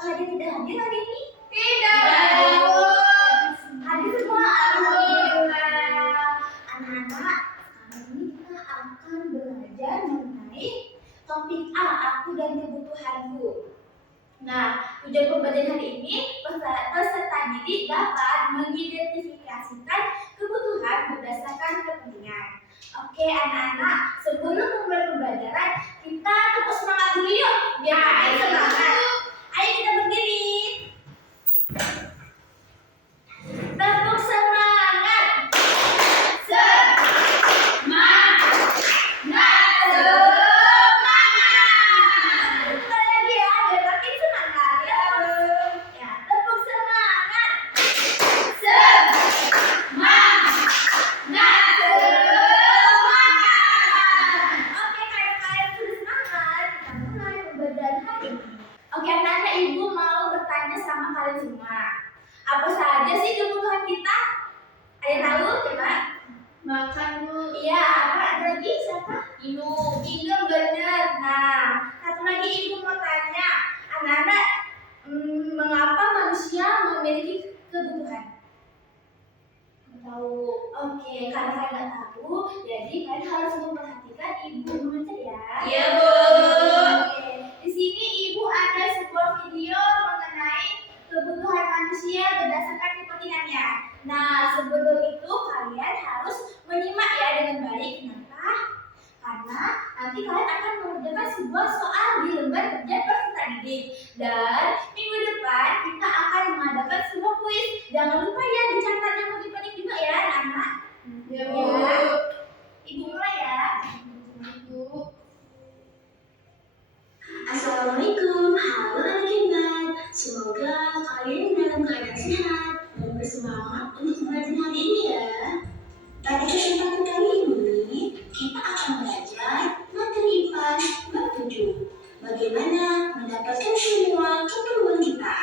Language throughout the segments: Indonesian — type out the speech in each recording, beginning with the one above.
apakah dia tidak hadir hari ini? Tidak. Hadir semua, alhamdulillah. Anak-anak, sekarang ini kita akan belajar mengenai topik A, aku dan kebutuhanku. Nah, tujuan pembelajaran hari ini peserta didik dapat mengidentifikasikan kebutuhan berdasarkan kepentingan. Oke anak-anak, sebelum memulai pembelajaran kita tepuk semangat dulu yuk, biar kita semangat. Ayo kita berdiri. Tepuk semangat. Sekali lagi ya, biar makin semangat ya. Ya, tepuk semangat. Oke, kalau kalian sudah semangat, kita mulai pembelajaran hari ini. Oke, anak-anak, ibu mau bertanya sama kalian semua. Apa saja sih kebutuhan kita? Ada yang tahu? Coba. Makan, Bu. Iya, apa ada lagi? Siapa? Minum. Minum benar. Nah, satu lagi ibu mau tanya, anak-anak, mengapa manusia memiliki kebutuhan? Tahu? Oke, karena kalian nggak tahu, jadi kalian harus memperhatikan ibu mengajar ya. Iya, Bu. Oke, di sini ibu ada sebuah video mengenai kebutuhan manusia berdasarkan kepentingannya. Nah, sebelum itu kalian harus menyimak ya dengan baik. Kenapa? Karena nanti kalian akan mengerjakan sebuah soal di lembar kerja peserta didik. Dan minggu depan kita akan mengadakan sebuah kuis. Jangan lupa ya dicatat yang penting-penting juga ya anak-anak. Iya, Ya. Bu. Ibu mulai ya. Bu. Assalamualaikum, halo anak hebat. Semoga kalian dalam keadaan sehat dan bersemangat untuk belajar hari ini ya. Pada kesempatan kali ini, kita akan belajar materi IPAS bab 7. Bagaimana mendapatkan semua keperluan kita.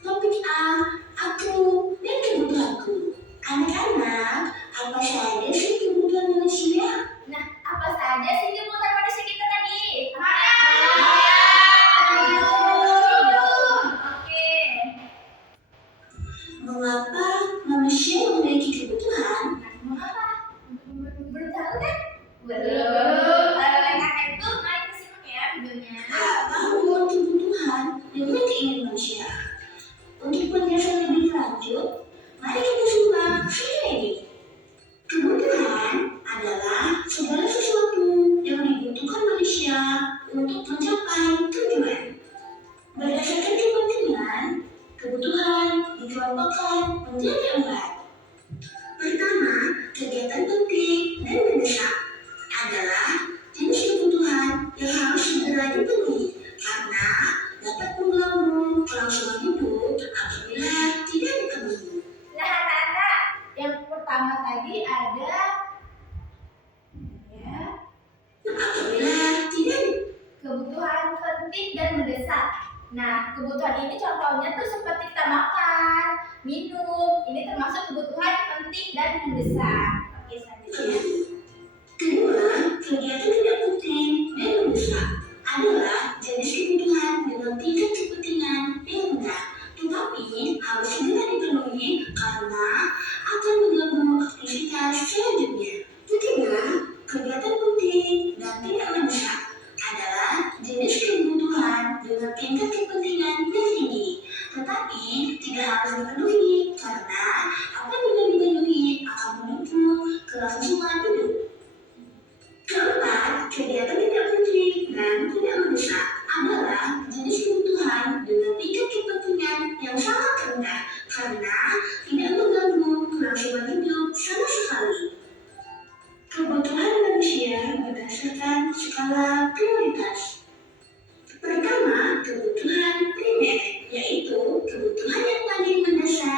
Topik A, aku dan kebutuhanku. Anak-anak, apa saja sih kebutuhan manusia? Nah, apa saja sih kebutuhan manusia kita tadi? Oke. Mengapa manusia memiliki kebutuhan? Mengapa? Belum tahu kan? Belum. Karena itu mari kita simak ya videonya. Apa hubungan kebutuhan dengan keinginan manusia? Untuk penjelasan lebih lanjut, mari kita simak video ini. Kebutuhan adalah segala sesuatu yang dibutuhkan manusia untuk mencapai tujuan. Berdasarkan kepentingan, kebutuhan dikelompokkan menjadi 4. Pertama, kegiatan penting dan mendesak adalah jenis kebutuhan yang harus segera dipenuhi karena dapat mengganggu kelangsungan hidup apabila tidak dipenuhi. Nah, anak-anak, yang pertama tadi ada ya, Apabila tidak kebutuhan penting dan mendesak. Nah, kebutuhan ini contohnya tuh seperti kita makan, minum. Ini termasuk kebutuhan penting dan mendesak. Oke, selanjutnya. Kedua, kegiatan tidak penting dan mendesak adalah jenis kebutuhan dengan tingkat kepentingan yang rendah, tetapi harus segera dipenuhi karena akan mengganggu aktivitas selanjutnya. Ketiga, kegiatan penting dan tidak mendesak adalah jenis kebutuhan dengan tingkat kepentingan yang tinggi, tetapi tidak harus dipenuhi karena apabila dipenuhi akan memicu kelangsungan hidup. Keempat, kegiatan tidak penting dan tidak mendesak adalah jenis kebutuhan dengan tingkat kepentingan yang sangat rendah karena tidak mengganggu kelangsungan hidup sama sekali. Kebutuhan manusia berdasarkan skala prioritas. Pertama, kebutuhan primer, yaitu kebutuhan yang paling mendesak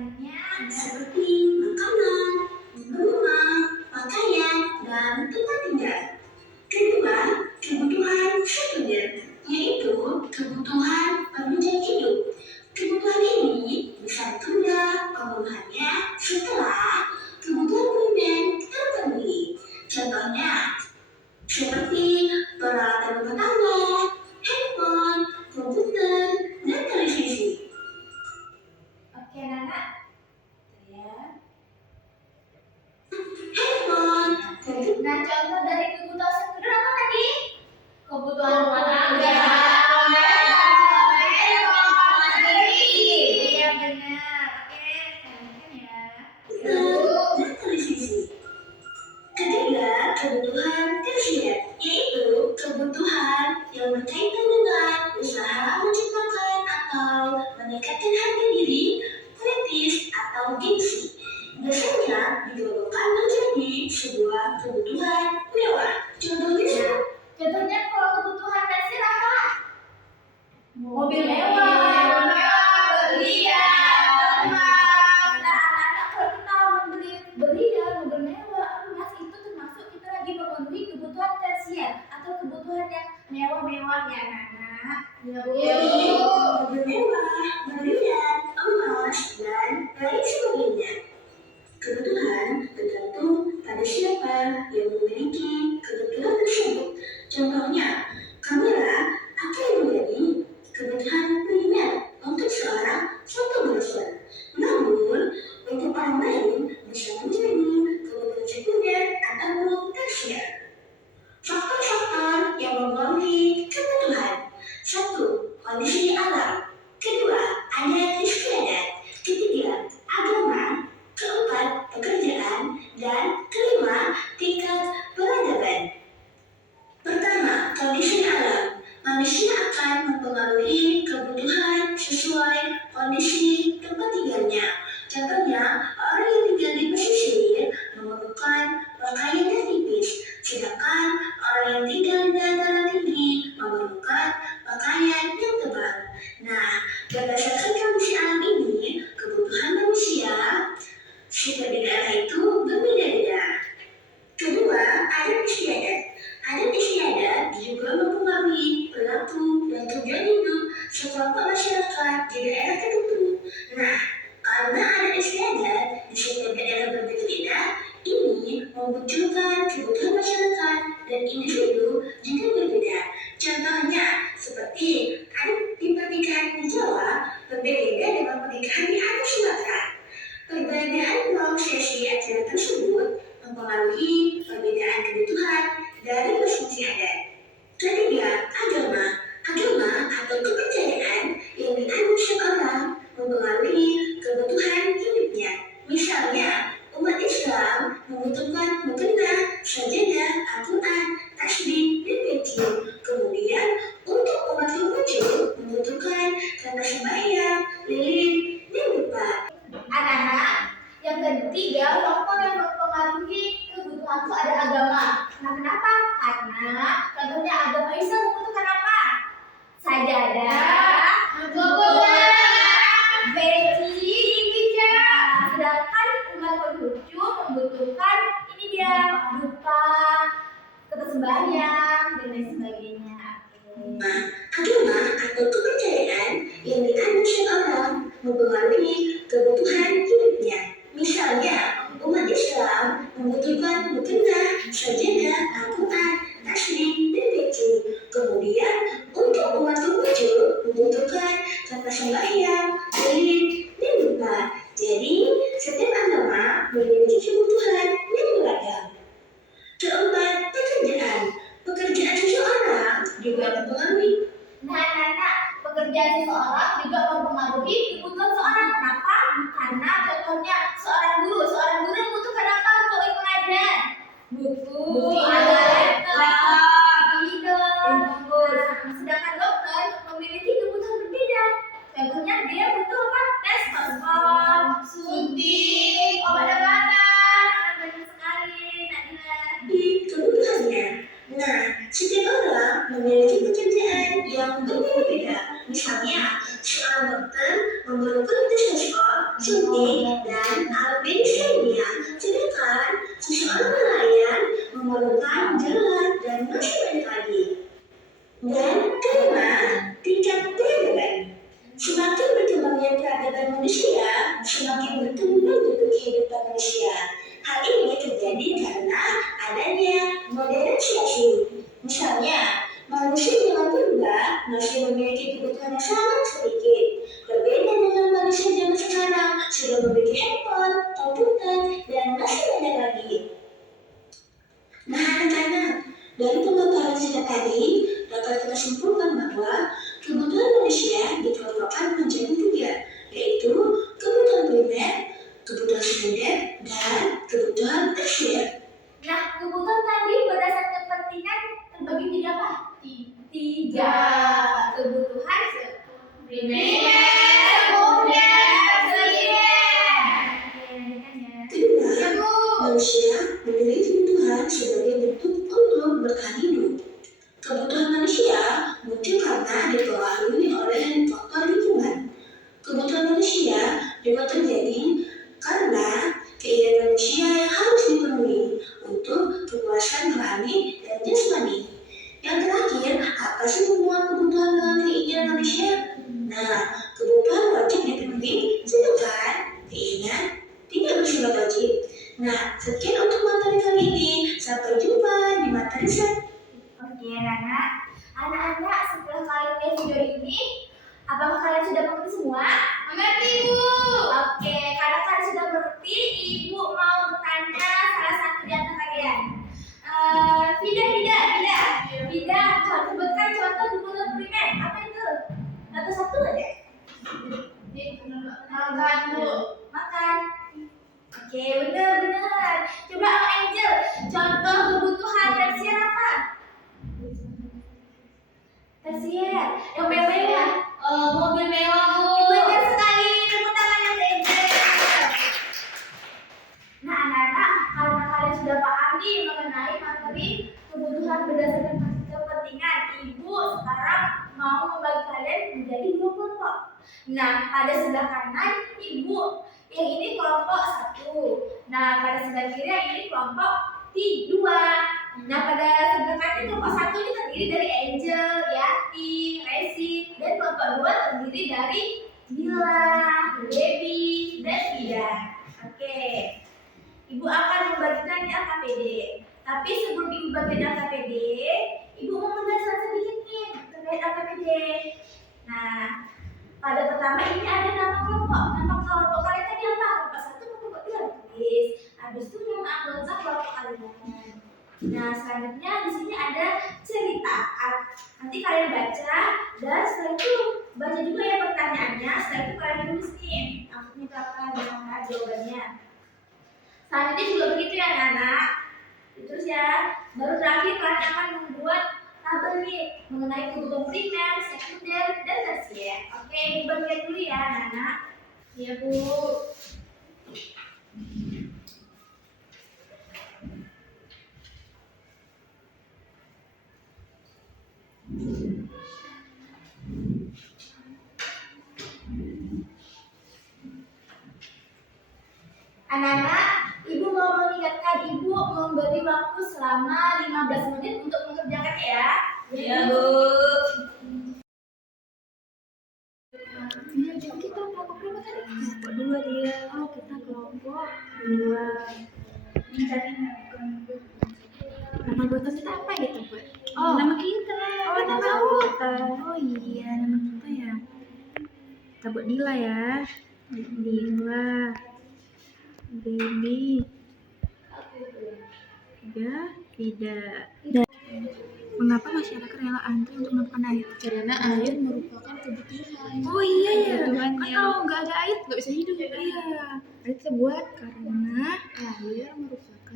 kebutuhannya ada seperti makanan, rumah, pakaian, dan tempat tinggal. Kedua, kebutuhan sekunder, yaitu kebutuhan penunjang hidup. Kebutuhan ini bisa ditunda pemenuhannya setelah kebutuhan primer terpenuhi. Contohnya, seperti peralatan rumah tangga, handphone, komputer, dan televisi. oke Nana ya. Handphone, komputer, Nah, contoh dari kebutuhan sekunder apa tadi? Kebutuhan rumah tangga, iya benar. Oke, sekarang ya. dan televisi. Ketiga, kebutuhan tersier, yaitu kebutuhan yang berkaitan dengan usaha menciptakan atau meningkatkan harga diri, kritis, atau gengsi. Biasanya digolongkan menjadi sebuah kebutuhan mewah. Contohnya kalau kebutuhan dasar apa? Mobil mewah, berlian, emas. Nah, anak-anak kalau kita membeli berlian, mobil mewah, emas itu termasuk kita lagi memenuhi kebutuhan tersier atau kebutuhan yang mewah-mewah ya anak-anak. Ya, Bu. Mobil mewah, berlian, emas, dan lain sebagainya. Kebutuhan tergantung pada siapa yang memiliki kebutuhan tersebut. Contohnya, kamera akan menjadi kebutuhan primer untuk seorang fotografer. Namun, untuk orang lain bisa menjadi kebutuhan sekunder atau tersier. Faktor-faktor yang mempengaruhi kebutuhan. 1. Kondisi alam. Kedua, adat istiadat. Ketiga, agama. Keempat, pekerjaan. Dan kelima, tingkat peradaban. Pertama, kondisi alam. Manusia akan mempengaruhi kebutuhan sesuai kondisi tempat tinggalnya. Contohnya, orang yang tinggal di pesisir memerlukan pakaian yang tipis, sedangkan orang yang tinggal di dataran tinggi memerlukan pakaian yang tebal. Nah, berdasarkan kondisi alam ini, kebutuhan manusia setiap daerah itu berbeda-beda. Kedua, adat istiadat. Adat istiadat juga mempengaruhi perilaku dan tujuan hidup sekelompok masyarakat di daerah tertentu. Nah, karena adat istiadat di setiap daerah berbeda-beda, ini memunculkan kebutuhan masyarakat dan individu juga berbeda. Contohnya, seperti adat di pernikahan di Jawa berbeda dengan pernikahan di atas Sumatera. Perbedaan prosesi acara tersebut mempengaruhi perbedaan kebutuhan dari masing-masing adat. Ketiga, agama. Agama atau kepercayaan yang dianut seorang mempengaruhi kebutuhan hidupnya. Misalnya, umat Islam membutuhkan mukena, sajadah, Al-Quran, tasbih, dan peci. Kemudian, untuk umat Konghucu membutuhkan kata sembahyang, lilin, dan dupa. Anak-anak, yang ketiga faktor yang mempengaruhi kebutuhan itu ada agama. Nah, kenapa? Karena contohnya agama Islam membutuhkan apa? Sajadah, Al-Quran, peci, meja. Sedangkan umat Konghucu membutuhkan ini dia dupa, kata sembahyang, dan lain sebagainya. Agama atau kepercayaan yang dianut seorang mempengaruhi kebutuhan hidupnya. Misalnya, umat Islam membutuhkan mukena, sajadah, Al-Quran, tasbih, dan peci. Kemudian, untuk umat Konghucu membutuhkan kata sembahyang, lilin, dan dupa. Jadi, setiap agama memiliki kebutuhan yang beragam. Keempat, pekerjaan. logistik, dan alat medis lainnya. Sedangkan seseorang nelayan memerlukan jerat dan masih banyak lagi. Dan kelima, tingkat peradaban. Semakin berkembangnya peradaban manusia, semakin berkembang juga kehidupan manusia. Hal ini terjadi karena adanya modernisasi. Misalnya, manusia zaman purba masih memiliki kebutuhan yang sangat sedikit. Berbeda dengan manusia zaman sekarang, sudah memiliki handphone, komputer, dan masih banyak lagi. Nah, anak-anak, dari pemaparan singkat tadi, dapat kita simpulkan bahwa kebutuhan manusia dikelompokkan menjadi tiga, yaitu kebutuhan primer, kebutuhan sekunder, dan kebutuhan tersier. Nah, kebutuhan tadi berdasarkan kepentingan terbagi tiga apa? Tiga. Kebutuhan primer, sekunder, tersier. Kedua, manusia memiliki kebutuhan sebagai bentuk untuk bertahan hidup. Kebutuhan manusia muncul karena dipengaruhi oleh faktor lingkungan. Kebutuhan manusia juga terjadi karena keinginan manusia yang harus dipenuhi untuk kepuasan rohani dan jasmani. Yang terakhir, apa sih hubungan kebutuhan dengan keinginan manusia? Nah, kebutuhan wajib dipenuhi, sedangkan keinginan tidak bersifat wajib. Nah, sekian untuk materi kali ini. Sampai jumpa di materi selanjutnya. Oke, anak-anak, setelah kalian lihat video ini, apakah kalian sudah mengerti semua? Mengerti, Bu. Oke, karena kalian sudah mengerti, Ibu mau bertanya salah satu di antara kalian. Vida, sebutkan contoh kebutuhan primer. Apa itu? Atau satu aja? Makan, Bu. Makan. Oke, benar. Coba Angel, contoh kebutuhan tersier apa? Tersier, yang mewah. Mobil mewah, Bu. Benar sekali, tepuk tangan untuk Angel. Nah, anak-anak, karena kalian sudah paham nih mengenai materi kebutuhan berdasarkan kepentingan, Ibu sekarang mau membagi kalian menjadi dua kelompok. Nah, pada sebelah kanan Ibu, yang ini kelompok 1. Nah, pada sebelah kiri yang ini kelompok 2. Nah, pada sebelah kanan kelompok 1 ini terdiri dari Angel, Yati, Resi, dan kelompok 2 terdiri dari Dila, Baby, dan Vida. Oke. Ibu akan membagikan AKPD. Tapi sebelum Ibu bagikan AKPD, Ibu mau menjelaskan sedikit nih terkait AKPD. Nah, pada pertama ini ada nama kelompok. Nama kelompok kalian tadi apa? Kelompok 1, kelompok 2 tulis. Habis itu nama anggota kelompok kalian. Nah, selanjutnya di sini ada cerita. Nanti kalian baca dan setelah itu baca juga ya pertanyaannya. Setelah itu kalian tulis nih maksudnya apa, gimana jawabannya. Selanjutnya juga begitu ya anak-anak. Terus ya, baru terakhir kalian akan membuat tabel nih mengenai kebutuhan primer, sekunder, dan tersier. Oke, dibagikan dulu ya anak-anak. Iya, Bu. Anak-anak, Ibu mau mengingatkan Ibu memberi waktu selama 15 menit untuk mengerjakannya ya. Iya, Bu. Kita kelompok berapa tadi? Kelompok 2 dia. Oh, kita kelompok 2. Nama anggota kita apa gitu, Bu? Oh, nama kita. Oh, nama anggota. Oh iya, nama kita ya. Kita buat Dila ya. Dila. Baby. Vida. Mengapa masyarakat rela antri untuk mendapatkan air? Karena air merupakan kebutuhan. Oh iya ya. Kebutuhan Kan yang kalau nggak ada air nggak bisa hidup. iya. Air kita buat karena Air merupakan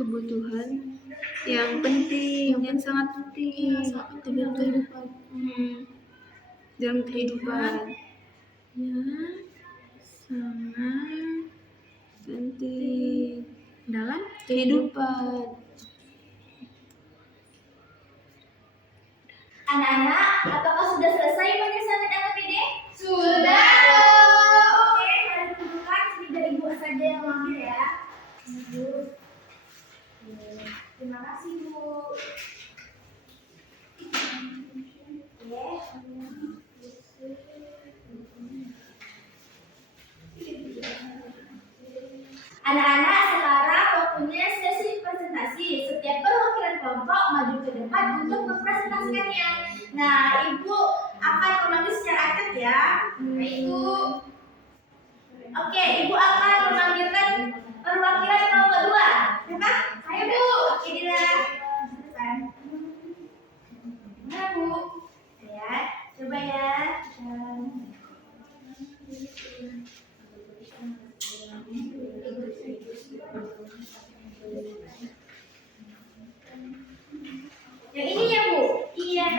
kebutuhan yang penting, yang sangat penting. sangat penting dalam kehidupan. Dalam kehidupan. Ya, sangat penting dalam Kehidupan. Anak-anak, apakah sudah selesai menyelesaikan AKPD? Sudah. Anak-anak, sekarang waktunya sesi presentasi. Setiap perwakilan kelompok maju ke depan untuk mempresentasikannya. Nah, Ibu akan memanggil secara acak ya. Ibu. Oke, Ibu akan memanggilkan perwakilan kelompok 2. Siapa? Ayo Bu. Oke, Dila. Mana Bu? Ya, coba ya. Yang ini ya Bu? Iya.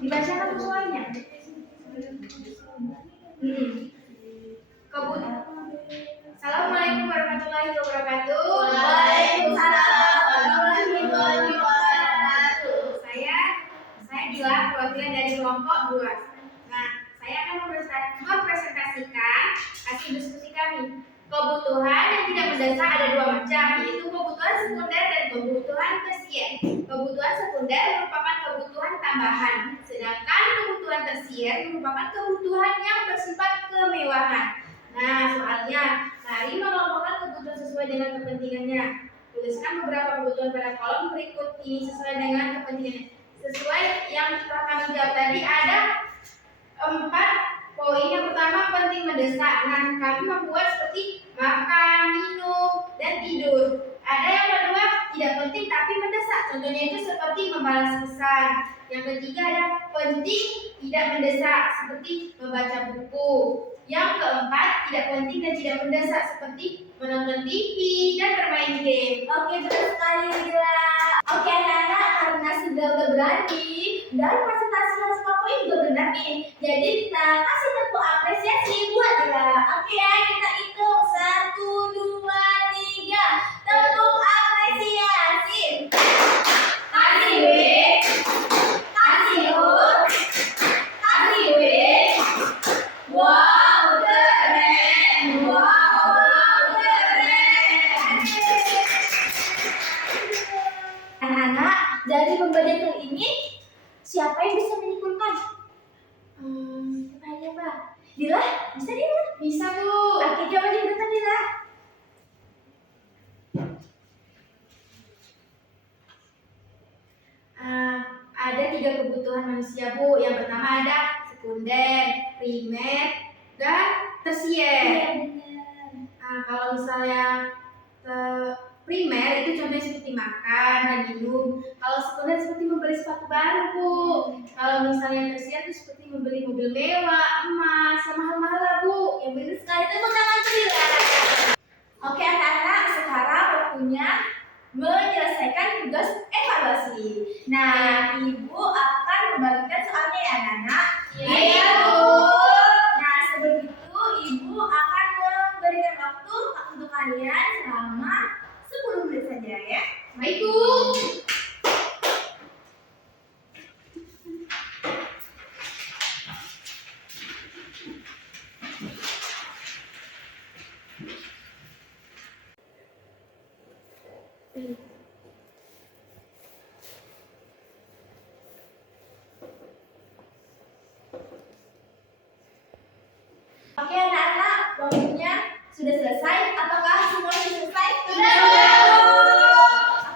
Dibacakan Bu soalnya. Assalamualaikum warahmatullahi wabarakatuh. Waalaikumsalam warahmatullahi wabarakatuh. Saya Dila, perwakilan dari kelompok 2. Nah, saya akan mempresentasikan hasil diskusi kami. Kebutuhan yang tidak mendasar ada 2 macam, yaitu kebutuhan sekunder dan kebutuhan tersier. Kebutuhan sekunder merupakan kebutuhan tambahan, sedangkan kebutuhan tersier merupakan kebutuhan yang bersifat kemewahan. Nah, soalnya, mari mengelompokkan kebutuhan sesuai dengan kepentingannya. Tuliskan beberapa kebutuhan pada kolom berikut ini sesuai dengan kepentingannya. Sesuai yang telah kami jawab tadi ada 4 poin. Yang pertama, penting mendesak. Nah, kami membuat seperti makan, minum, dan tidur. Ada yang kedua, tidak penting tapi mendesak. Contohnya itu seperti membalas pesan. Yang ketiga ada penting tidak mendesak, seperti membaca buku. Yang keempat, tidak penting dan tidak mendesak, seperti menonton TV dan bermain game. Oke, betul sekali Dila. Oke anak-anak, karena sudah berani dan presentasinya semua poin juga benar nih. Jadi kita kasih tepuk apresiasi buat Dila. Oke ya, kita hitung 1, 2, 3. Tepuk apresiasi. Kasih W. Kasih O. Kasih W. Wow, keren. Wow, keren. Anak-anak, dari pembelajaran kali ini siapa yang bisa menyimpulkan? Siapa aja, Mbak? Dila, bisa Dila? Bisa Bu. Oke, coba di depan Dila. Ada 3 kebutuhan manusia Bu. Yang pertama ada sekunder, primer, dan tersier. Kalau misalnya primer itu contohnya seperti makan dan minum. Kalau sekunder seperti membeli sepatu baru Bu. Kalau misalnya tersier itu seperti membeli mobil mewah, emas, mahal-mahal lah Bu. Yang benar sekali, tepuk tangan Dila. Oke anak-anak, sekarang waktunya menyelesaikan tugas evaluasi. Nah, Ibu akan membagikan soalnya ya anak-anak. Iya, Bu. Nah, sebelum itu Ibu akan memberikan waktu untuk kalian selama 10 menit saja ya. Baik Bu. Oke anak-anak, waktunya sudah selesai. Apakah semuanya sudah selesai? Sudah.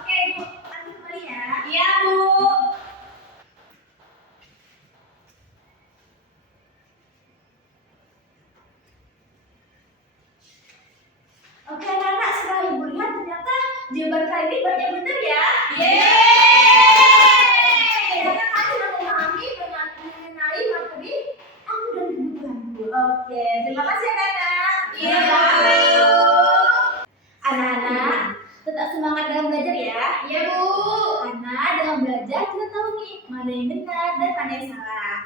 Oke Ibu, lanjut kembali ya. Iya Bu. Oke anak-anak, setelah Ibu lihat ternyata jawaban kali ini banyak benar ya. Ternyata kalian sudah memahami banyak mengenai materi aku dan kebutuhanku. Oke, terima kasih anak-anak. Iya, Bu. Anak-anak, tetap semangat dalam belajar ya. Iya Bu. Karena dalam belajar kita tahu nih mana yang benar dan mana yang salah.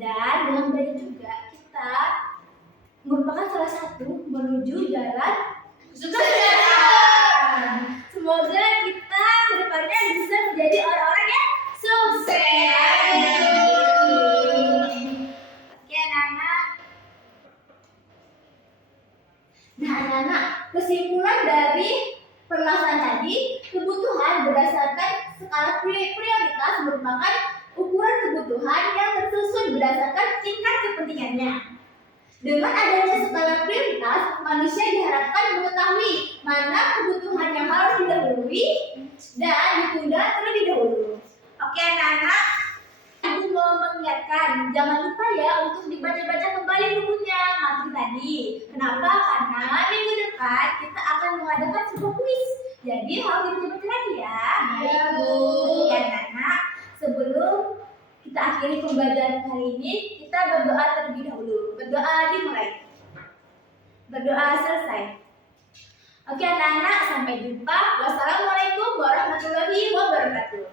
Dan dalam belajar juga kita merupakan salah satu menuju jalan kesuksesan. Semoga kita kedepannya bisa menjadi orang-orang yang sukses. Oke anak-anak. Nah anak-anak, kesimpulan dari permasalahan tadi, kebutuhan berdasarkan skala prioritas merupakan ukuran kebutuhan yang tersusun berdasarkan tingkat kepentingannya. Dengan adanya skala prioritas, manusia diharapkan mengetahui mana kebutuhan yang harus didahului dan ditunda terlebih dahulu. Oke anak-anak, Ibu mau mengingatkan, jangan lupa ya untuk dibaca-baca kembali bukunya materi tadi. Kenapa? Karena minggu depan kita akan mengadakan sebuah kuis. Jadi harus dibaca-baca lagi ya. Iya, Bu. Oke anak-anak, sebelum kita akhiri pembelajaran kali ini, kita berdoa terlebih dahulu. Berdoa dimulai. Berdoa selesai. Oke anak-anak, sampai jumpa. Wassalamualaikum warahmatullahi wabarakatuh.